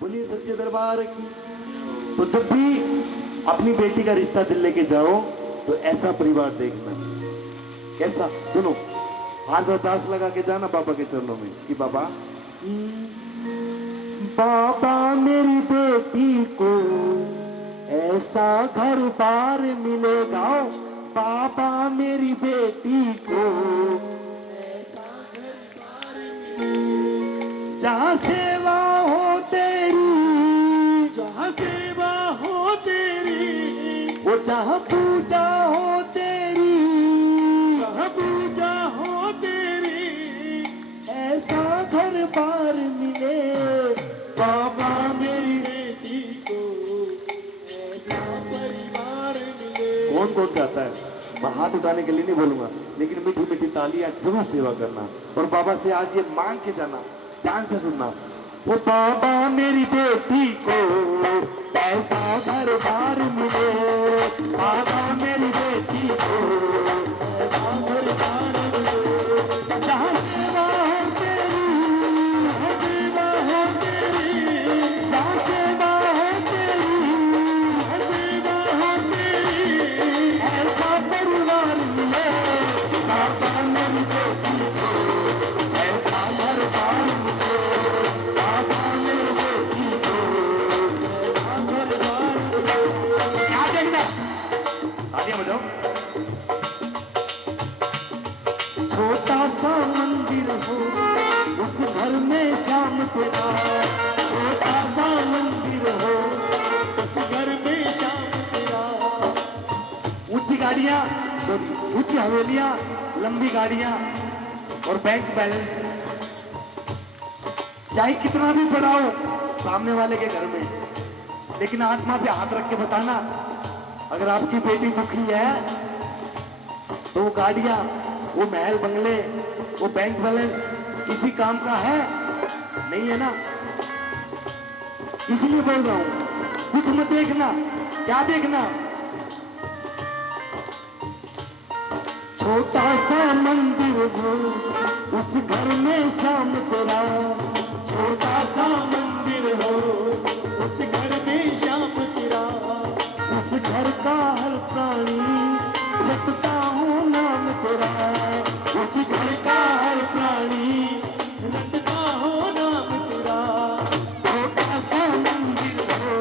बोलिए सच्चे दरबार की। तो जब भी अपनी बेटी का रिश्ता दिल लेके जाओ तो ऐसा परिवार देखना। कैसा? सुनो, आज अरदास लगा के जाना बाबा के चरणों में कि बाबा, बाबा मेरी बेटी को ऐसा घर बार मिलेगा, बाबा मेरी बेटी को ऐसा घर बार मिलेगा, जहाँ सेवा हो तेरी, जहाँ सेवा हो तेरी, वो जहाँ पूजा हो तेरी, जहाँ पूजा हो तेरी, ऐसा घर बार मिले बाबा मेरी बेटी को ऐसा परिवार मिले। कौन कौन चाहता है? मैं हाथ उठाने के लिए नहीं बोलूंगा, लेकिन मीठी मीठी तालियां जरूर सेवा करना और बाबा से आज ये मांग के जाना, ध्यान से सुनना। वो बाबा मेरी बेटी को ऐसा घर बार मिले, बाबा मेरी बेटी को ऐसा घर बार मिले, जहाँ सेवा हो तेरी, सेवा हो तेरी, जहाँ सेवा हो तेरी, सेवा हो तेरी, ऐसा परिवार मिले बाबा मेरी बेटी को ऐसा घर बार मिले, बाबा मेरी बेटी को ऐसा घर बार मिले। क्या देखना? तालियां बजाओ। छोटा सा मंदिर हो उस घर में श्याम तेरा, छोटा सा मंदिर हो उस घर में श्याम तेरा। ऊंची गाड़ियां, सॉरी ऊंची हवेलियां, लंबी गाड़ियां और बैंक बैलेंस, चाहे कितना भी बड़ा हो सामने वाले के घर में, लेकिन आत्मा पे हाथ रख के बताना, अगर आपकी बेटी दुखी है तो वो गाड़ियां, वो महल बंगले, वो बैंक बैलेंस किसी काम का है नहीं है ना। इसलिए बोल रहा हूं, कुछ मत देखना। क्या देखना? छोटा सा मंदिर हो उस घर में श्याम तेरा, छोटा सा मंदिर हो उस घर में श्याम तेरा, उस घर का हर प्राणी रटता हूँ नाम तेरा, उस घर का हर प्राणी रटता हूँ नाम तेरा। छोटा सा मंदिर हो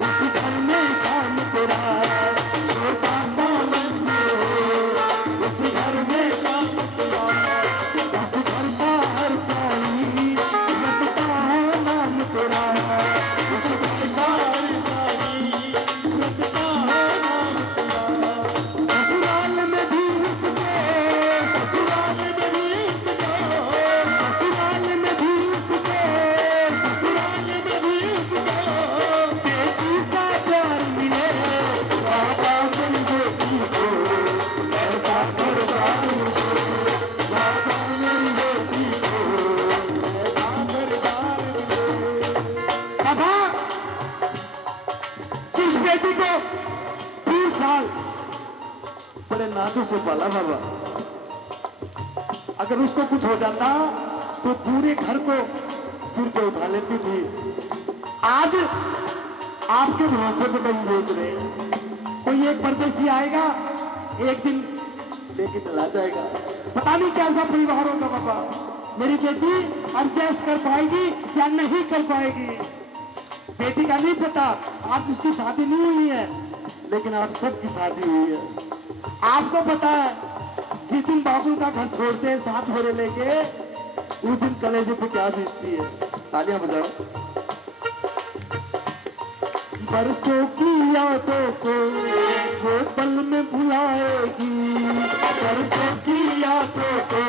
उस घर में श्याम तेरा, छोटा सा मंदिर हो उस घर में श्याम तेरा, उस घर का हर प्राणी रटता हूँ नाम तेरा, उस घर का हर प्राणी रटता हूँ नाम तेरा। ससुराल में भी उसके, ससुराल में भी उसके, ससुराल में भी उसके, ससुराल में भी उसके बेटी सा प्यार मिले, बाबा मेरी बेटी को ऐसा घर बार मिले, बाबा मेरी बेटी को ऐसा घर बार मिले। बाबा जिस बेटी को 20 साल बड़े नाजों से पाला बाबा, अगर उसको कुछ हो जाता तो पूरे घर को सिर पे उठा लेती थी। आज आपके भरोसे पे बन बेच रहे हैं। कोई एक परदेसी आएगा, एक दिन लेके चला जाएगा। पता नहीं कैसा परिवार होगा बाबा। मेरी बेटी एडजस्ट कर पाएगी या नहीं कर पाएगी, बेटी का नहीं पता। आज उसकी शादी नहीं हुई है, लेकिन आप सबकी शादी हुई है। आपको पता है, जिस दिन बाबू का घर छोड़ते हैं 7 घोड़े लेके, उस दिन कलेजे पे क्या बीतती है। तालियां बजाओ। बरसों की यादों को वो पल में भुलाएगी, बरसों की यादों को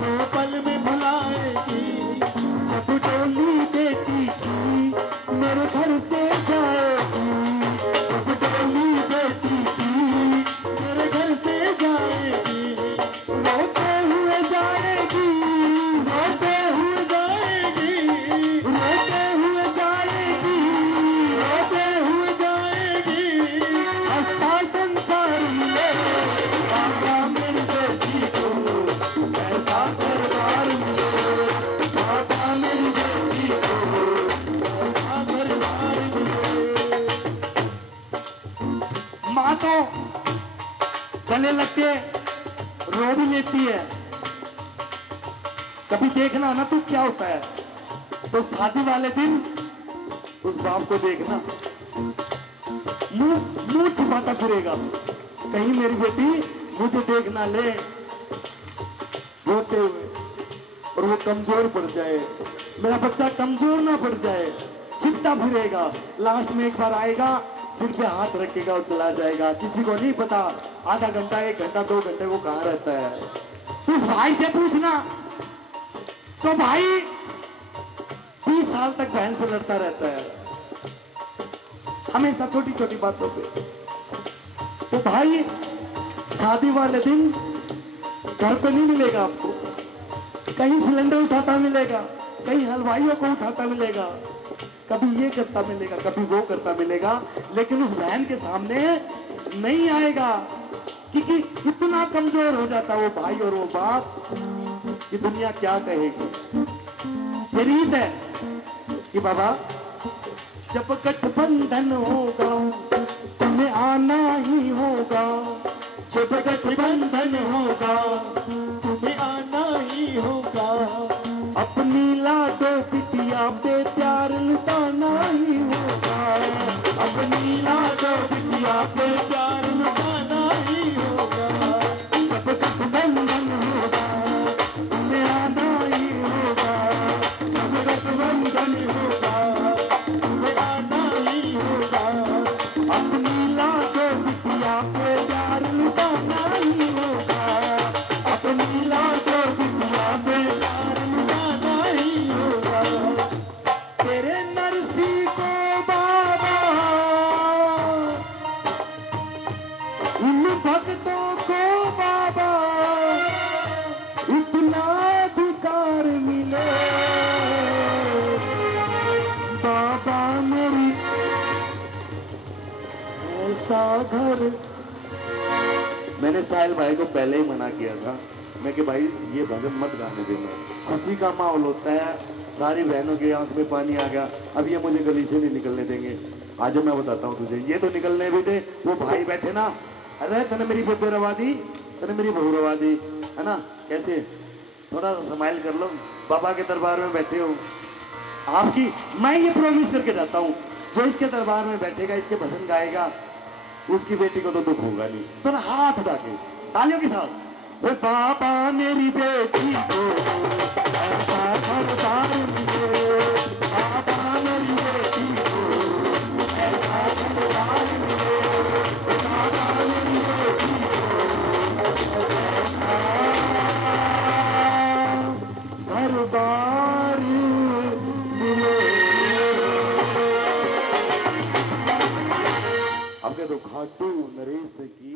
वो पल में भुलाएगी। जब डोली बेटी की मेरे घर से जाएगी, जब डोली बेटी की मेरे घर से जाएगी, रोते हुए जाएगी, रोते हुए जाएगी, रोते हुए जाएगी, रोते हुए जाएगी। हंसता संसार मिले बाबा मेरी बेटी को ऐसा परिवार मिले, बाबा मेरी बेटी गले लग के रो भी लेती है। कभी देखना ना तू क्या होता है, तो शादी वाले दिन उस बाप को देखना, मुंह छिपाता फिरेगा, कहीं मेरी बेटी मुझे देख ना ले रोते हुए और वो कमजोर पड़ जाए, मेरा बच्चा कमजोर ना पड़ जाए, छिपता फिरेगा। लास्ट में एक बार आएगा, सिर पे हाथ रखेगा और चला जाएगा। किसी को नहीं पता आधा घंटा, 1 घंटा, 2 घंटे वो कहां रहता है। उस भाई से पूछना, तो भाई 20 साल तक बहन से लड़ता रहता है, हमेशा छोटी छोटी बातों पे। तो भाई शादी वाले दिन घर पे नहीं मिलेगा आपको, कहीं सिलेंडर उठाता मिलेगा, कहीं हलवाइयों को उठाता मिलेगा, कभी ये करता मिलेगा, कभी वो करता मिलेगा, लेकिन उस बहन के सामने नहीं आएगा, क्योंकि इतना कमजोर हो जाता वो भाई और वो बाप कि दुनिया क्या कहेगी। ये रीत है कि बाबा जब गठबंधन होगा तुम्हें आना ही होगा, जब गठबंधन होगा तुम्हें आना ही होगा, अपनी लाडो बिटिया पे प्यार लुटाना ही होगा, अपनी लाडो बिटिया पे प्यार लुटाना ही होगा, जब गठबंधन होगा तुम्हें आना ही होगा, जब गठबंधन होगा तुम्हें आना ही होगा, अपनी लाडो बिटिया पे प्यार लुटाना ही होगा, अपनी लाडो बिटिया पे प्यार लुटाना ही होगा। तेरे नरसी को बाबा उन भक्तों को बाबा इतना अधिकार मिले, बाबा मेरी ऐसा घर। मैंने साहिल भाई को पहले ही मना किया था, मैं कि भाई ये भजन मत गाने देना, खुशी का माहौल होता है, सारी बहनों की आंख में पानी आ गया, अब ये मुझे गली से नहीं निकलने देंगे। आज मैं बताता हूँ तुझे, ये तो निकलने भी दे। वो भाई बैठे ना, अरे तने मेरी बेबे रवा दी, तने मेरी बहू रवा दी, है ना, कैसे थोड़ा स्माइल कर लो, बाबा के दरबार में बैठे हो आपकी। मैं ये प्रॉमिस करके जाता हूँ, जो इसके दरबार में बैठेगा, इसके भजन गाएगा, उसकी बेटी को तो दुख होगा नहीं। तो ना हाथ उठा के तालियों के साथ, वो बाबा मेरी बेटी को ऐसा घरदार मिले, बाबा मेरी बेटी को ऐसा घरदार मिले, बाबा मेरी बेटी को ऐसा घरदार मिले। अब कह दो खाटू नरेश की